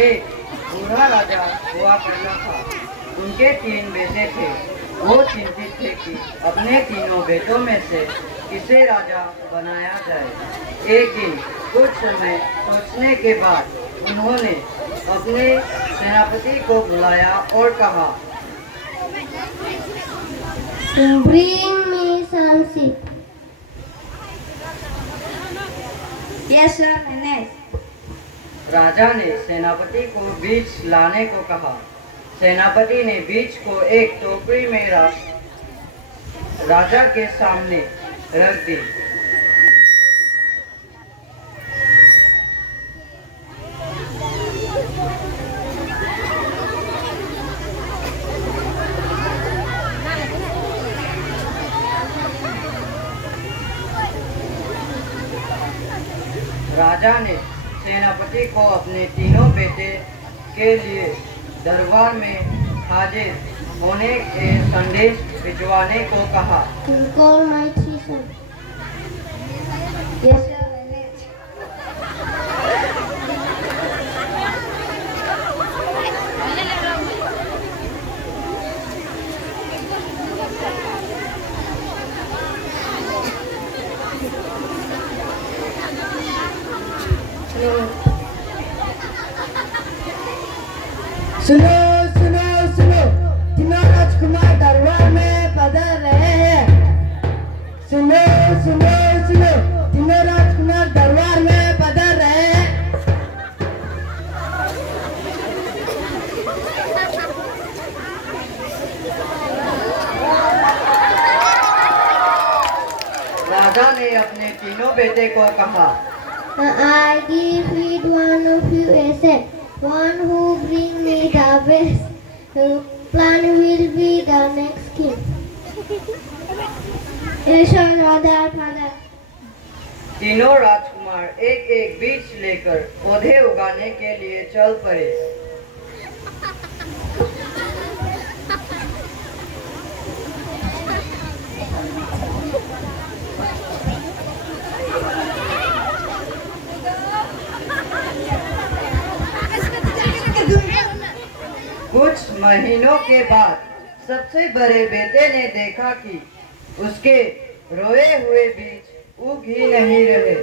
एक बूढ़ा राजा हुआ करता था। उनके 3 बेटे थे। वो चिंतित थे कि अपने तीनों बेटों में से किसे राजा बनाया जाए। एक दिन कुछ समय सोचने के बाद उन्होंने अपने सेनापति को बुलाया और कहा, Bring me some sheep. Yes, sir, Ines. राजा ने सेनापति को बीज लाने को कहा। सेनापति ने बीज को एक टोकरी में राजा के सामने रख दी। राजा ने सेनापति को अपने तीनों बेटे के लिए दरबार में हाजिर होने के संदेश भिजवाने को कहा। Call my 3 sons. Yes, sir, Ines. सुनो सुनो सुनो, तीनों राजकुमार दरबार में पधार रहे हैं। सुनो सुनो सुनो, तीनों राजकुमार दरबार में पधार रहे हैं। राजा ने अपने तीनों बेटे को कहा, I give it one of you a set. One who bring me the best plan will be the next king. Yes, sir, father. तीनों राजकुमार एक एक बीज लेकर पौधे उगाने के लिए चल पड़े। कुछ महीनों के बाद सबसे बड़े बेटे ने देखा कि उसके रोए हुए बीज उग ही नहीं रहे।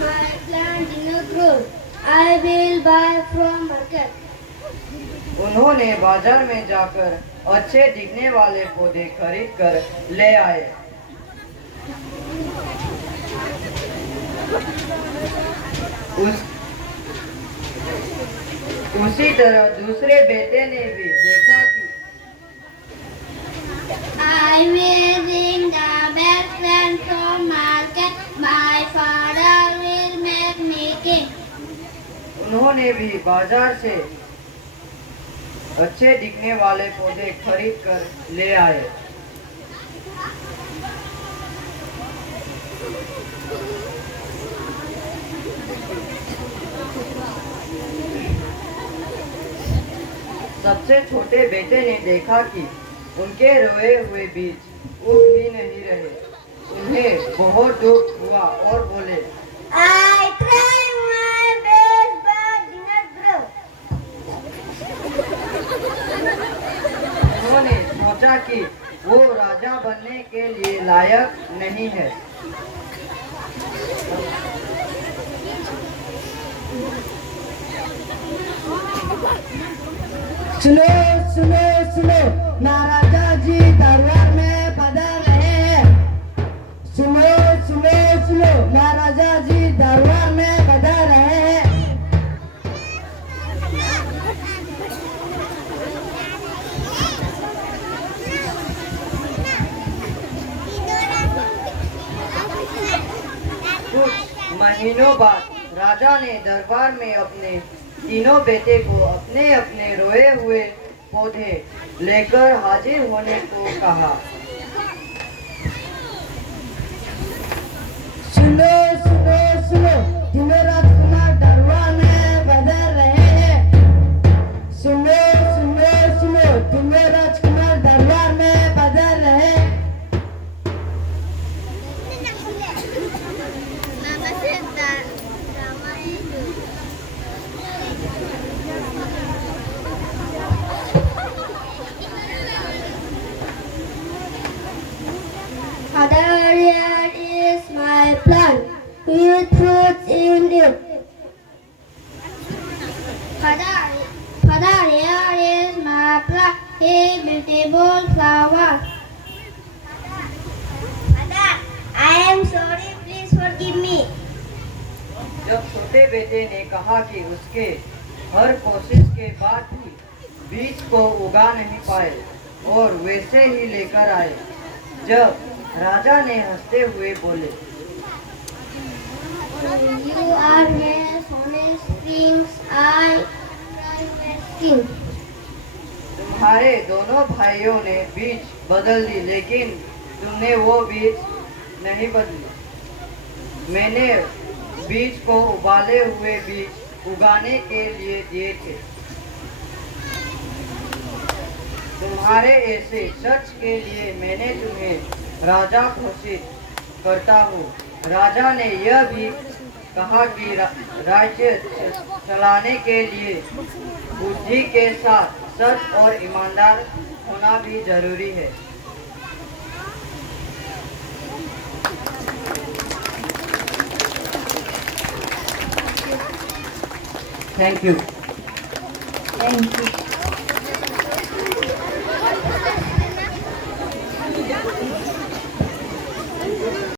My plant did not grow. I will buy from market. उन्होंने बाजार में जाकर अच्छे दिखने वाले पौधे खरीद कर ले आए। उसी तरह दूसरे बेटे ने भी देखा कि I will bring the best plant from market. My father will make me king. उन्होंने भी बाजार से अच्छे दिखने वाले पौधे खरीद कर ले आए। सबसे छोटे बेटे ने देखा कि उनके रोए हुए बीज उग ही नहीं रहे। उन्हें बहुत दुख हुआ और बोले, I tried my best but did not grow. उन्होंने सोचा कि वो राजा बनने के लिए लायक नहीं है। सुनो सुनो सुनो, महाराजा जी दरबार में पधार रहे हैं। सुनो सुनो सुनो, महाराजा जी दरबार में पधार रहे हैं। कुछ महीनों बाद राजा ने दरबार में अपने तीनों बेटे को अपने अपने रोए हुए पौधे लेकर हाजिर होने को कहा। सुनो सुनो सुनो, तीनों राजकुमार दरबार में पधार रहे हैं। सुनो सुनो सुनो, तीनों राजकुमार दरबार में पधार रहे हैं। Father, here is my plant with fruits in it. Father, here is my plant, a beautiful flower. Father, I am sorry, please forgive me. जब छोटे बेटे ने कहा कि उसके हर कोशिश के बाद भी बीज को उगा नहीं पाए और वैसे ही लेकर आए, जब राजा ने हंसते हुए बोले, You are here, honest springs, I try resting. तुम्हारे दोनों भाइयों ने बीज बदल दी, लेकिन तुमने वो बीज नहीं बदली। मैंने बीज को उबाले हुए बीज उगाने के लिए दिए थे। तुम्हारे ऐसे सच के लिए मैंने तुम्हें राजा घोषित करता हूँ। राजा ने यह भी कहा कि राज्य चलाने के लिए बुद्धि के साथ सच और ईमानदार होना भी जरूरी है। Thank you. Thank you.